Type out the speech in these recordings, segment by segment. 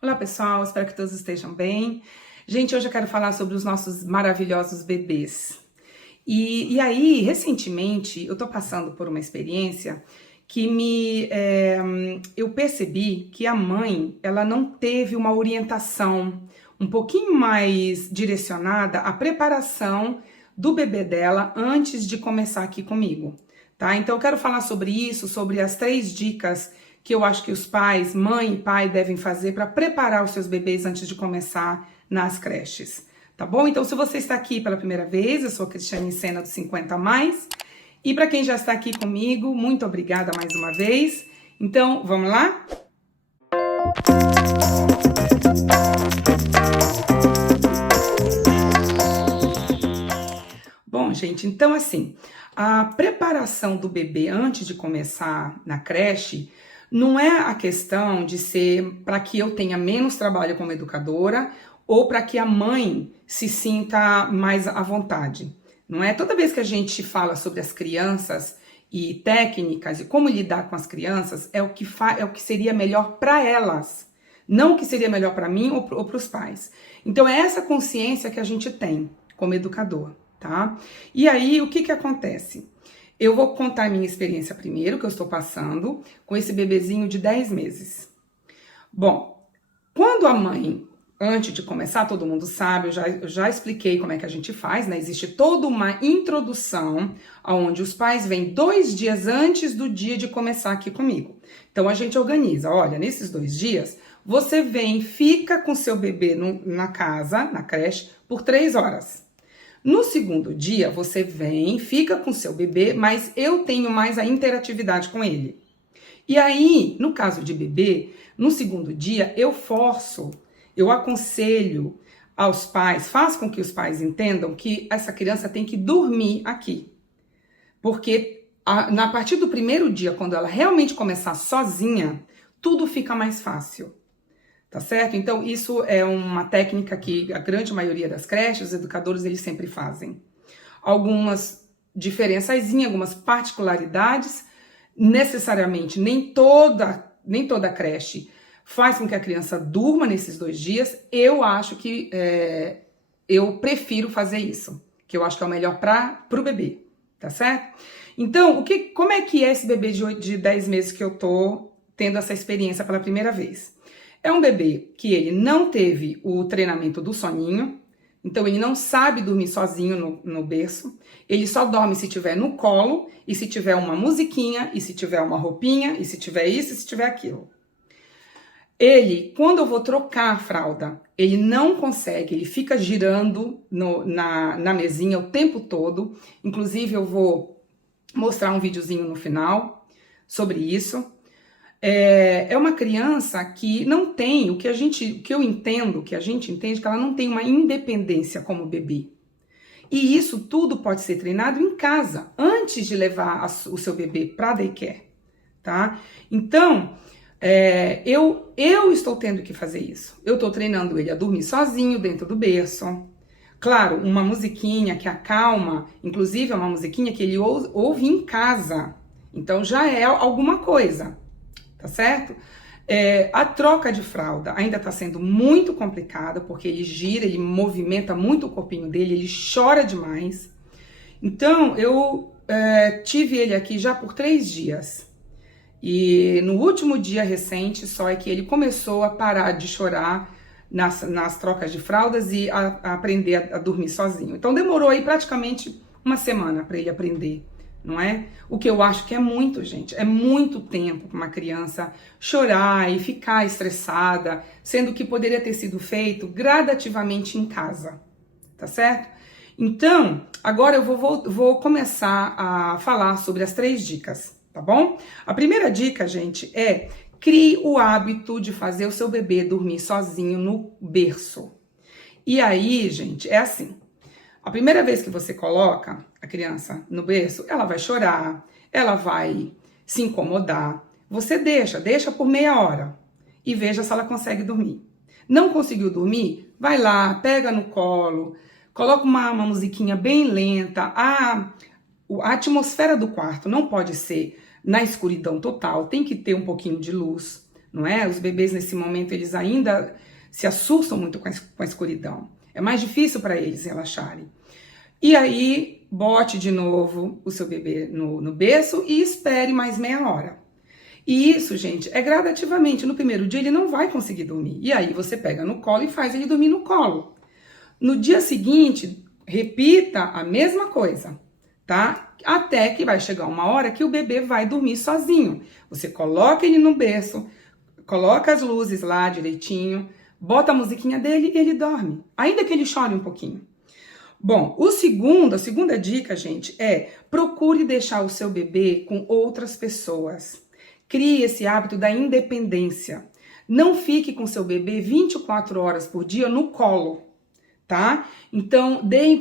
Olá pessoal, espero que todos estejam bem. Gente, hoje eu quero falar sobre os nossos maravilhosos bebês. E aí, recentemente, eu tô passando por uma experiência que eu percebi que a mãe, ela não teve uma orientação um pouquinho mais direcionada à preparação do bebê dela antes de começar aqui comigo, tá? Então eu quero falar sobre isso, sobre as 3 dicas que eu acho que os pais, mãe e pai, devem fazer para preparar os seus bebês antes de começar nas creches, tá bom? Então, se você está aqui pela primeira vez, eu sou a Cristiane Sena do 50 a mais, e para quem já está aqui comigo, muito obrigada mais uma vez. Então, vamos lá? Bom, gente, então assim, a preparação do bebê antes de começar na creche não é a questão de ser para que eu tenha menos trabalho como educadora ou para que a mãe se sinta mais à vontade. Não é? Toda vez que a gente fala sobre as crianças e técnicas e como lidar com as crianças, é o que seria melhor para elas, não o que seria melhor para mim ou para os pais. Então é essa consciência que a gente tem como educador, tá? E aí, o que acontece? Eu vou contar a minha experiência primeiro, que eu estou passando, com esse bebezinho de 10 meses. Bom, quando a mãe, antes de começar, todo mundo sabe, eu já expliquei como é que a gente faz, né? Existe toda uma introdução, onde os pais vêm 2 dias antes do dia de começar aqui comigo. Então, a gente organiza, olha, nesses 2 dias, você vem, fica com seu bebê na casa, na creche, por 3 horas. No segundo dia, você vem, fica com seu bebê, mas eu tenho mais a interatividade com ele. E aí, no caso de bebê, no segundo dia, eu aconselho aos pais, faço com que os pais entendam que essa criança tem que dormir aqui. Porque a partir do primeiro dia, quando ela realmente começar sozinha, tudo fica mais fácil. Tá certo? Então, isso é uma técnica que a grande maioria das creches, os educadores, eles sempre fazem. Algumas diferençazinhas, algumas particularidades, necessariamente, nem toda creche faz com que a criança durma nesses 2 dias. Eu acho que eu prefiro fazer isso, que eu acho que é o melhor para o bebê, tá certo? Então, como é que é esse bebê de 10 meses que eu tô tendo essa experiência pela primeira vez? É um bebê que ele não teve o treinamento do soninho, então ele não sabe dormir sozinho no berço, ele só dorme se tiver no colo, e se tiver uma musiquinha, e se tiver uma roupinha, e se tiver isso, e se tiver aquilo. Ele, quando eu vou trocar a fralda, ele não consegue, ele fica girando na mesinha o tempo todo, inclusive eu vou mostrar um videozinho no final sobre isso. É uma criança que não tem, o que eu entendo, que a gente entende, que ela não tem uma independência como bebê. E isso tudo pode ser treinado em casa, antes de levar o seu bebê para daycare, tá? Então, eu estou tendo que fazer isso. Eu estou treinando ele a dormir sozinho dentro do berço. Claro, uma musiquinha que acalma, inclusive é uma musiquinha que ele ouve em casa. Então, já é alguma coisa. Tá certo? A troca de fralda ainda tá sendo muito complicada, porque ele gira, ele movimenta muito o corpinho dele, ele chora demais. Então, eu tive ele aqui já por 3 dias. E no último dia recente, só é que ele começou a parar de chorar nas trocas de fraldas e a aprender a dormir sozinho. Então, demorou aí praticamente uma semana para ele aprender. Não é? O que eu acho que é muito, gente. É muito tempo para uma criança chorar e ficar estressada, sendo que poderia ter sido feito gradativamente em casa, tá certo? Então, agora eu vou começar a falar sobre as 3 dicas, tá bom? A primeira dica, gente, é crie o hábito de fazer o seu bebê dormir sozinho no berço. E aí, gente, é assim. A primeira vez que você coloca a criança no berço, ela vai chorar, ela vai se incomodar. Você deixa por meia hora e veja se ela consegue dormir. Não conseguiu dormir? Vai lá, pega no colo, coloca uma musiquinha bem lenta. A atmosfera do quarto não pode ser na escuridão total, tem que ter um pouquinho de luz, não é? Os bebês nesse momento, eles ainda se assustam muito com a escuridão. É mais difícil para eles relaxarem. E aí, bote de novo o seu bebê no berço e espere mais meia hora. E isso, gente, é gradativamente. No primeiro dia ele não vai conseguir dormir. E aí você pega no colo e faz ele dormir no colo. No dia seguinte, repita a mesma coisa, tá? Até que vai chegar uma hora que o bebê vai dormir sozinho. Você coloca ele no berço, coloca as luzes lá direitinho, bota a musiquinha dele e ele dorme. Ainda que ele chore um pouquinho. Bom, a segunda dica, gente, é procure deixar o seu bebê com outras pessoas. Crie esse hábito da independência. Não fique com seu bebê 24 horas por dia no colo, tá? Então, deem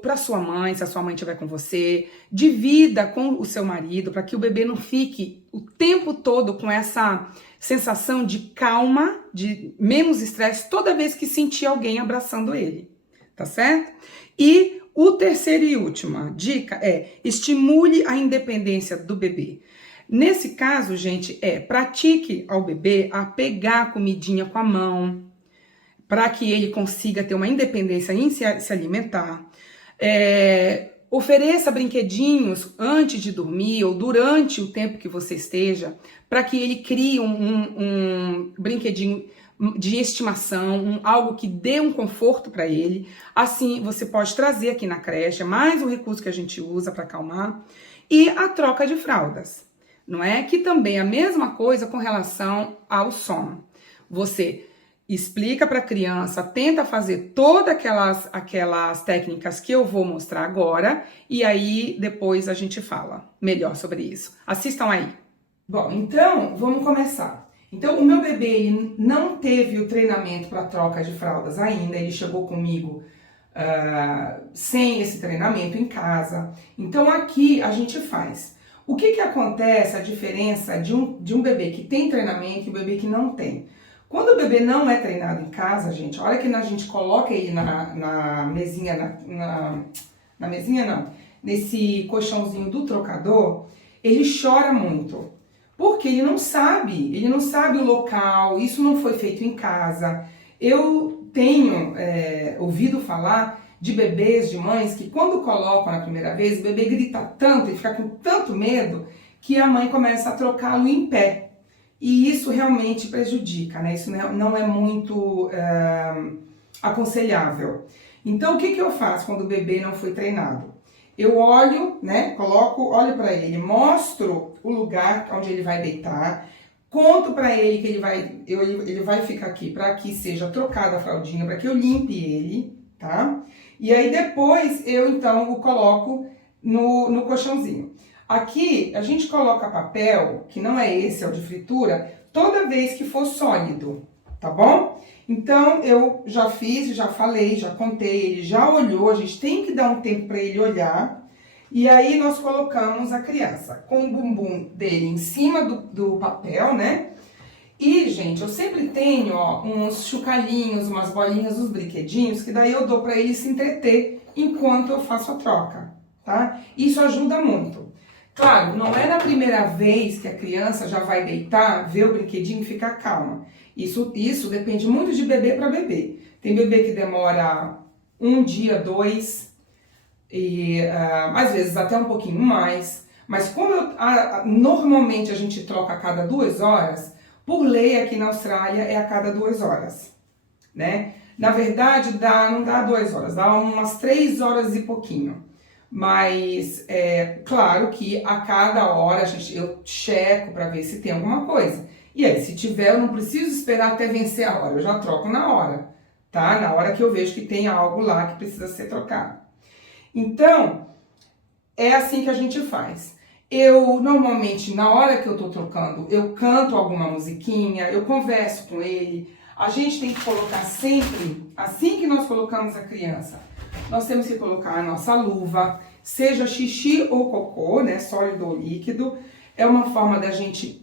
para sua mãe, se a sua mãe estiver com você, divida com o seu marido, para que o bebê não fique o tempo todo com essa sensação de calma, de menos estresse, toda vez que sentir alguém abraçando ele, tá certo? E o terceiro e última dica é estimule a independência do bebê. Nesse caso, gente, pratique ao bebê a pegar a comidinha com a mão, para que ele consiga ter uma independência em se alimentar. Ofereça brinquedinhos antes de dormir ou durante o tempo que você esteja, para que ele crie um brinquedinho de estimação, algo que dê um conforto para ele. Assim, você pode trazer aqui na creche, é mais um recurso que a gente usa para acalmar. E a troca de fraldas, não é? Que também é a mesma coisa com relação ao sono. Você explica para a criança, tenta fazer todas aquelas técnicas que eu vou mostrar agora, e aí depois a gente fala melhor sobre isso. Assistam aí. Bom, então vamos começar. Então, o meu bebê ele não teve o treinamento para troca de fraldas ainda, ele chegou comigo sem esse treinamento em casa. Então, aqui a gente faz. O que acontece, a diferença de um bebê que tem treinamento e um bebê que não tem? Quando o bebê não é treinado em casa, gente, a hora que a gente coloca ele na mesinha, na mesinha não, nesse colchãozinho do trocador, ele chora muito. Porque ele não sabe o local, isso não foi feito em casa. Eu tenho ouvido falar de bebês, de mães, que quando colocam na primeira vez, o bebê grita tanto e fica com tanto medo, que a mãe começa a trocá-lo em pé. E isso realmente prejudica, né? Isso não é muito aconselhável. Então, o que eu faço quando o bebê não foi treinado? Eu olho, né? Olho para ele, mostro o lugar onde ele vai deitar, conto para ele que ele vai ficar aqui para que seja trocada a fraldinha, para que eu limpe ele, tá? E aí depois eu então o coloco no colchãozinho. Aqui a gente coloca papel, que não é esse, é o de fritura, toda vez que for sólido, tá bom? Então eu já fiz, já falei, já contei, ele já olhou, a gente tem que dar um tempo para ele olhar. E aí nós colocamos a criança com o bumbum dele em cima do papel, né? E, gente, eu sempre tenho, ó, uns chocalhinhos, umas bolinhas, uns brinquedinhos, que daí eu dou para ele se entreter enquanto eu faço a troca, tá? Isso ajuda muito. Claro, não é na primeira vez que a criança já vai deitar, ver o brinquedinho e ficar calma. Isso depende muito de bebê para bebê. Tem bebê que demora 1 dia, 2, e às vezes até um pouquinho mais. Mas como normalmente a gente troca a cada 2 horas, por lei aqui na Austrália é a cada 2 horas, né? Na verdade, não dá 2 horas, dá umas 3 horas e pouquinho. Mas é claro que a cada hora eu checo para ver se tem alguma coisa. E aí, se tiver, eu não preciso esperar até vencer a hora, eu já troco na hora, tá? Na hora que eu vejo que tem algo lá que precisa ser trocado. Então, é assim que a gente faz. Eu, normalmente, na hora que eu tô trocando, eu canto alguma musiquinha, eu converso com ele. A gente tem que colocar sempre, assim que nós colocamos a criança, nós temos que colocar a nossa luva, seja xixi ou cocô, né, sólido ou líquido. É uma forma da gente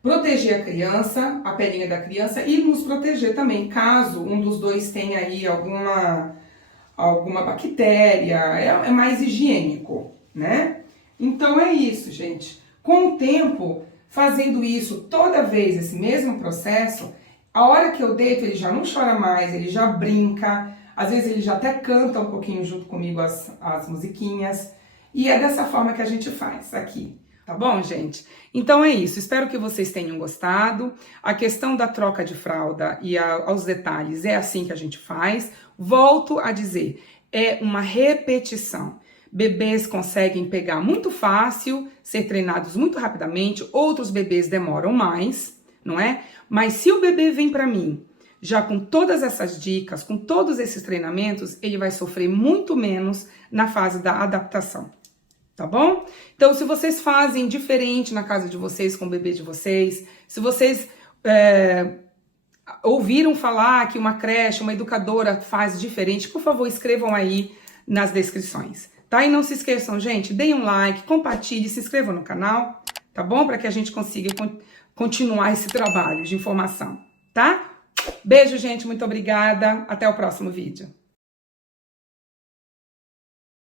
proteger a criança, a pelinha da criança, e nos proteger também, caso um dos dois tenha aí alguma bactéria, é mais higiênico, né? Então é isso, gente. Com o tempo, fazendo isso toda vez, esse mesmo processo, a hora que eu deito ele já não chora mais, ele já brinca, às vezes ele já até canta um pouquinho junto comigo as musiquinhas, e é dessa forma que a gente faz aqui. Tá bom, gente? Então é isso. Espero que vocês tenham gostado. A questão da troca de fralda e aos detalhes é assim que a gente faz. Volto a dizer, é uma repetição. Bebês conseguem pegar muito fácil, ser treinados muito rapidamente. Outros bebês demoram mais, não é? Mas se o bebê vem para mim já com todas essas dicas, com todos esses treinamentos, ele vai sofrer muito menos na fase da adaptação. Tá bom? Então, se vocês fazem diferente na casa de vocês, com o bebê de vocês, se vocês ouviram falar que uma creche, uma educadora faz diferente, por favor, escrevam aí nas descrições, tá? E não se esqueçam, gente, deem um like, compartilhe, se inscrevam no canal, tá bom? Para que a gente consiga continuar esse trabalho de informação, tá? Beijo, gente, muito obrigada. Até o próximo vídeo.